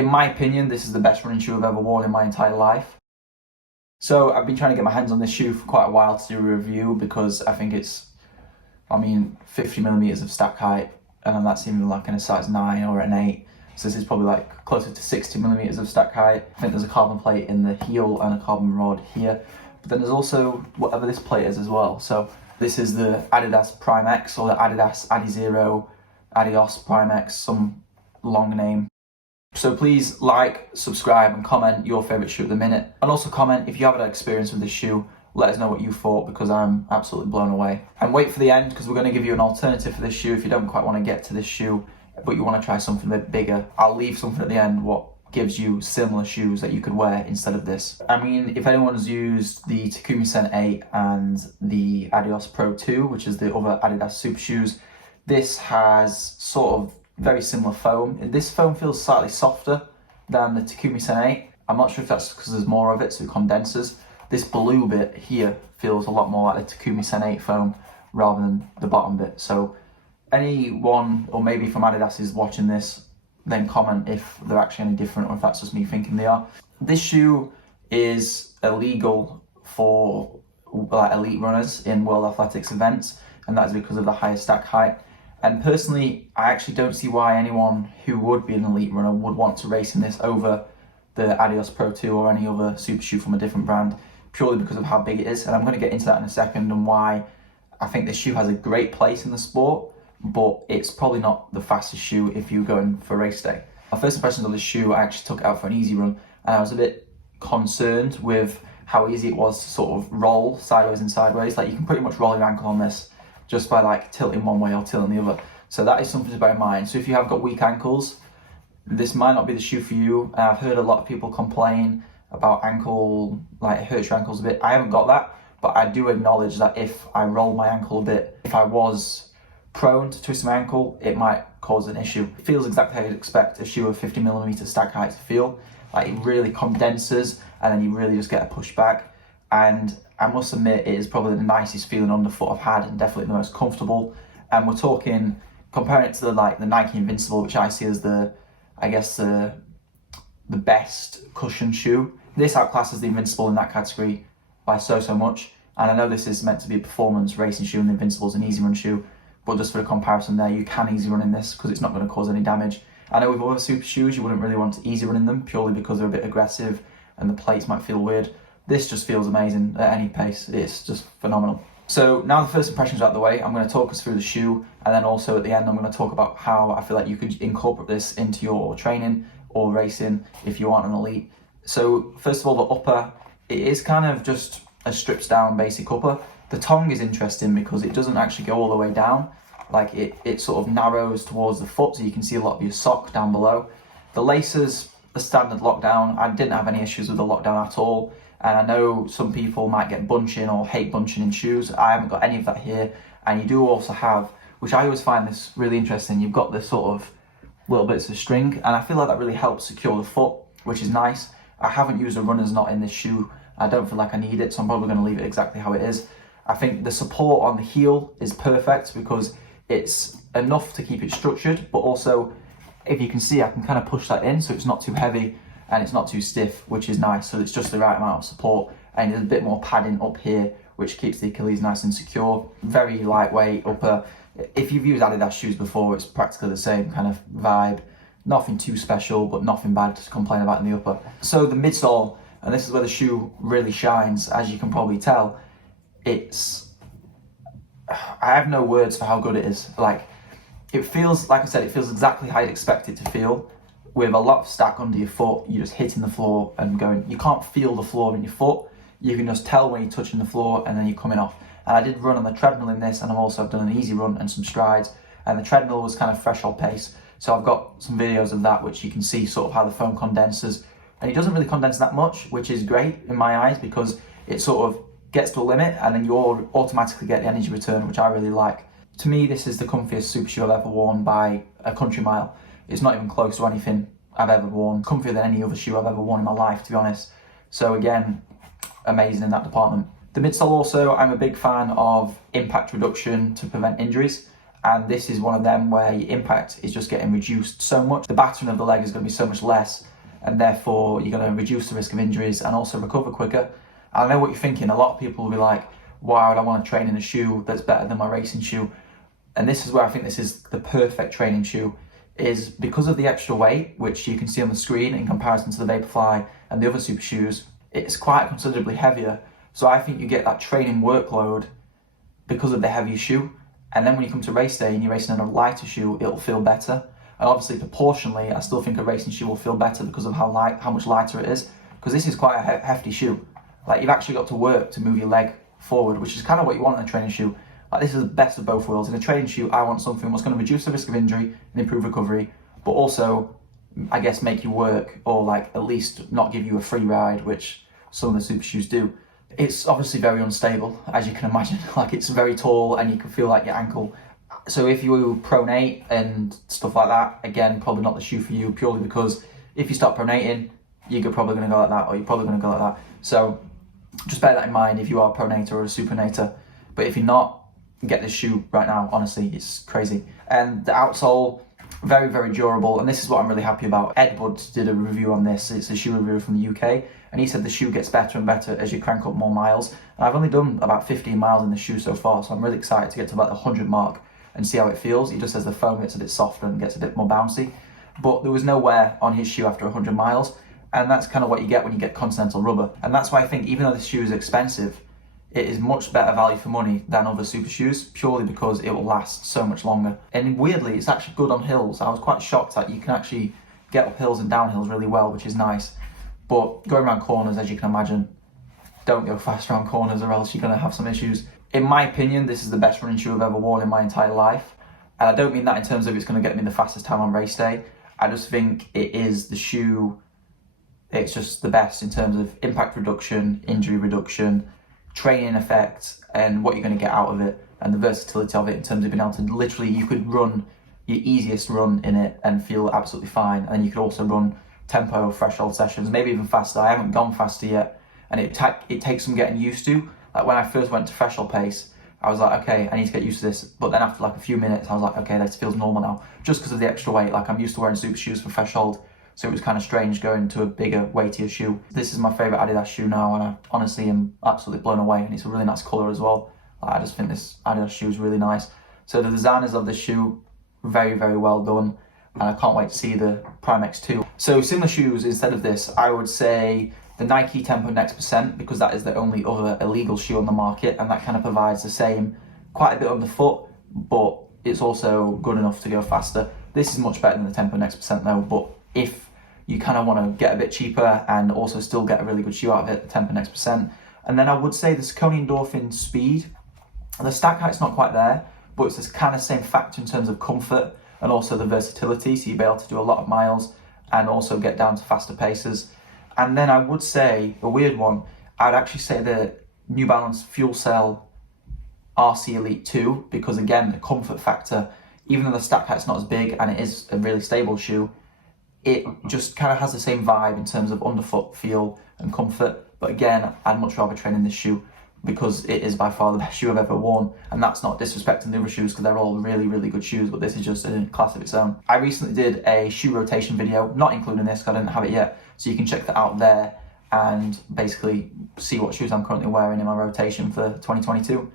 In my opinion, this is the best running shoe I've ever worn in my entire life. So I've been trying to get my hands on this shoe for quite a while to do a review because I think it's, 50mm of stack height, and that's even like in a size 9 or an 8. So this is probably like closer to 60mm of stack height. I think there's a carbon plate in the heel and a carbon rod here. But then there's also whatever this plate is as well. So this is the Adidas Prime X, or the Adidas Adizero, Adidas Prime X, some long name. So please like, subscribe and comment your favourite shoe at the minute. And also comment if you have had experience with this shoe. Let us know what you thought, because I'm absolutely blown away. And wait for the end, because we're going to give you an alternative for this shoe if you don't quite want to get to this shoe, but you want to try something a bit bigger. I'll leave something at the end what gives you similar shoes that you could wear instead of this. I mean, if anyone's used the Takumi Sen 8 and the Adios Pro 2, which is the other Adidas super shoes, this has sort of very similar foam. This foam feels slightly softer than the Takumi Sen 8. I'm not sure if that's because there's more of it, so it condenses. This blue bit here feels a lot more like the Takumi Sen 8 foam rather than the bottom bit. So anyone, or maybe from Adidas, is watching this, then comment if they're actually any different or if that's just me thinking they are. This shoe is illegal for like elite runners in World Athletics events, and that is because of the higher stack height. And personally, I actually don't see why anyone who would be an elite runner would want to race in this over the Adios Pro 2 or any other super shoe from a different brand, purely because of how big it is. And I'm going to get into that in a second, and why I think this shoe has a great place in the sport, but it's probably not the fastest shoe if you're going for race day. My first impressions of this shoe, I actually took it out for an easy run, and I was a bit concerned with how easy it was to sort of roll sideways and sideways. Like, you can pretty much roll your ankle on this just by like tilting one way or tilting the other. So that is something to bear in mind. So if you have got weak ankles, this might not be the shoe for you. And I've heard a lot of people complain about ankle, like it hurts your ankles a bit. I haven't got that, but I do acknowledge that if I roll my ankle a bit, if I was prone to twist my ankle, it might cause an issue. It feels exactly how you'd expect a shoe of 50mm stack height to feel. Like, it really condenses, and then you really just get a push back. And I must admit, it is probably the nicest feeling underfoot I've had, and definitely the most comfortable. And we're talking, comparing it to the Nike Invincible, which I see as the best cushion shoe. This outclasses the Invincible in that category by so much. And I know this is meant to be a performance racing shoe, and the Invincible's an easy run shoe, but just for a comparison there, you can easy run in this because it's not going to cause any damage. I know with other super shoes, you wouldn't really want to easy run in them purely because they're a bit aggressive and the plates might feel weird. This just feels amazing at any pace. It's just phenomenal. So now the first impressions are out of the way, I'm going to talk us through the shoe, and then also at the end I'm going to talk about how I feel like you could incorporate this into your training or racing if you aren't an elite. So first of all, the upper, it is kind of just a stripped down basic upper. The tongue is interesting because it doesn't actually go all the way down. Like, it sort of narrows towards the foot, so you can see a lot of your sock down below. The laces, the standard lockdown, I didn't have any issues with the lockdown at all. And I know some people might get bunching or hate bunching in shoes. I haven't got any of that here. And you do also have, which I always find this really interesting, you've got this sort of little bits of string, and I feel like that really helps secure the foot, which is nice. I haven't used a runner's knot in this shoe. I don't feel like I need it, so I'm probably going to leave it exactly how it is. I think the support on the heel is perfect because it's enough to keep it structured, but also, if you can see, I can kind of push that in so it's not too heavy and it's not too stiff, which is nice. So it's just the right amount of support, and there's a bit more padding up here, which keeps the Achilles nice and secure. Very lightweight upper. If you've used Adidas shoes before, it's practically the same kind of vibe. Nothing too special, but nothing bad to complain about in the upper. So the midsole, and this is where the shoe really shines, as you can probably tell. I have no words for how good it is. Like, it feels, like I said, it feels exactly how you'd expect it to feel. With a lot of stack under your foot, you're just hitting the floor and going. You can't feel the floor in your foot. You can just tell when you're touching the floor and then you're coming off. And I did run on the treadmill in this, and I've also done an easy run and some strides. And the treadmill was kind of threshold pace. So I've got some videos of that, which you can see sort of how the foam condenses. And it doesn't really condense that much, which is great in my eyes because it sort of gets to a limit and then you automatically get the energy return, which I really like. To me, this is the comfiest super shoe I've ever worn by a country mile. It's not even close to anything I've ever worn. Comfier than any other shoe I've ever worn in my life, to be honest. So again, amazing in that department. The midsole also, I'm a big fan of impact reduction to prevent injuries. And this is one of them where your impact is just getting reduced so much. The battering of the leg is going to be so much less, and therefore you're going to reduce the risk of injuries and also recover quicker. And I know what you're thinking. A lot of people will be like, why would I want to train in a shoe that's better than my racing shoe? And this is where I think this is the perfect training shoe, is because of the extra weight, which you can see on the screen in comparison to the Vaporfly and the other super shoes, it's quite considerably heavier. So I think you get that training workload because of the heavy shoe. And then when you come to race day and you're racing in a lighter shoe, it'll feel better. And obviously proportionally, I still think a racing shoe will feel better because of how much lighter it is. Because this is quite a hefty shoe. Like, you've actually got to work to move your leg forward, which is kind of what you want in a training shoe. Like, this is the best of both worlds. In a training shoe, I want something that's going to reduce the risk of injury and improve recovery, but also, I guess, make you work, or like at least not give you a free ride, which some of the super shoes do. It's obviously very unstable, as you can imagine. Like, it's very tall and you can feel like your ankle. So if you pronate and stuff like that, again, probably not the shoe for you, purely because if you start pronating, you're probably going to go like that, or you're probably going to go like that. So just bear that in mind if you are a pronator or a supernator. But if you're not, get this shoe right now. Honestly, it's crazy. And the outsole, very, very durable. And this is what I'm really happy about. Ed Budd did a review on this. It's a shoe reviewer from the UK. And he said the shoe gets better and better as you crank up more miles. And I've only done about 15 miles in the shoe so far. So I'm really excited to get to about the 100 mark and see how it feels. He just says the foam gets a bit softer and gets a bit more bouncy. But there was no wear on his shoe after 100 miles. And that's kind of what you get when you get Continental rubber. And that's why I think, even though this shoe is expensive, it is much better value for money than other super shoes, purely because it will last so much longer. And weirdly, it's actually good on hills. I was quite shocked that you can actually get up hills and down hills really well, which is nice. But going around corners, as you can imagine, don't go fast around corners or else you're going to have some issues. In my opinion, this is the best running shoe I've ever worn in my entire life. And I don't mean that in terms of it's going to get me the fastest time on race day. I just think it is the shoe, it's just the best in terms of impact reduction, injury reduction, training effect, and what you're going to get out of it, and the versatility of it in terms of being able to literally, you could run your easiest run in it and feel absolutely fine, and then you could also run tempo threshold sessions, maybe even faster. I haven't gone faster yet, and it takes some getting used to. Like, when I first went to threshold pace, I was like, okay, I need to get used to this. But then after like a few minutes, I was like, okay, this feels normal now, just because of the extra weight. Like, I'm used to wearing super shoes for threshold, so it was kind of strange going to a bigger, weightier shoe. This is my favourite Adidas shoe now, and I honestly am absolutely blown away, and it's a really nice colour as well. I just think this Adidas shoe is really nice. So the designers of this shoe, very, very well done, and I can't wait to see the Prime X2. So similar shoes instead of this, I would say the Nike Tempo Next Percent, because that is the only other illegal shoe on the market, and that kind of provides the same, quite a bit underfoot, but it's also good enough to go faster. This is much better than the Tempo Next Percent though, but if you kind of want to get a bit cheaper and also still get a really good shoe out of it, the Tempo Next Percent. And then I would say the Saucony Endorphin Speed. The stack height's not quite there, but it's this kind of same factor in terms of comfort and also the versatility, so you'll be able to do a lot of miles and also get down to faster paces. And then I would say, a weird one, I'd actually say the New Balance Fuel Cell RC Elite 2, because again, the comfort factor, even though the stack height's not as big and it is a really stable shoe, it just kind of has the same vibe in terms of underfoot feel and comfort. But again, I'd much rather train in this shoe because it is by far the best shoe I've ever worn. And that's not disrespecting the other shoes, because they're all really, really good shoes, but this is just a class of its own. I recently did a shoe rotation video, not including this because I didn't have it yet, so you can check that out there and basically see what shoes I'm currently wearing in my rotation for 2022.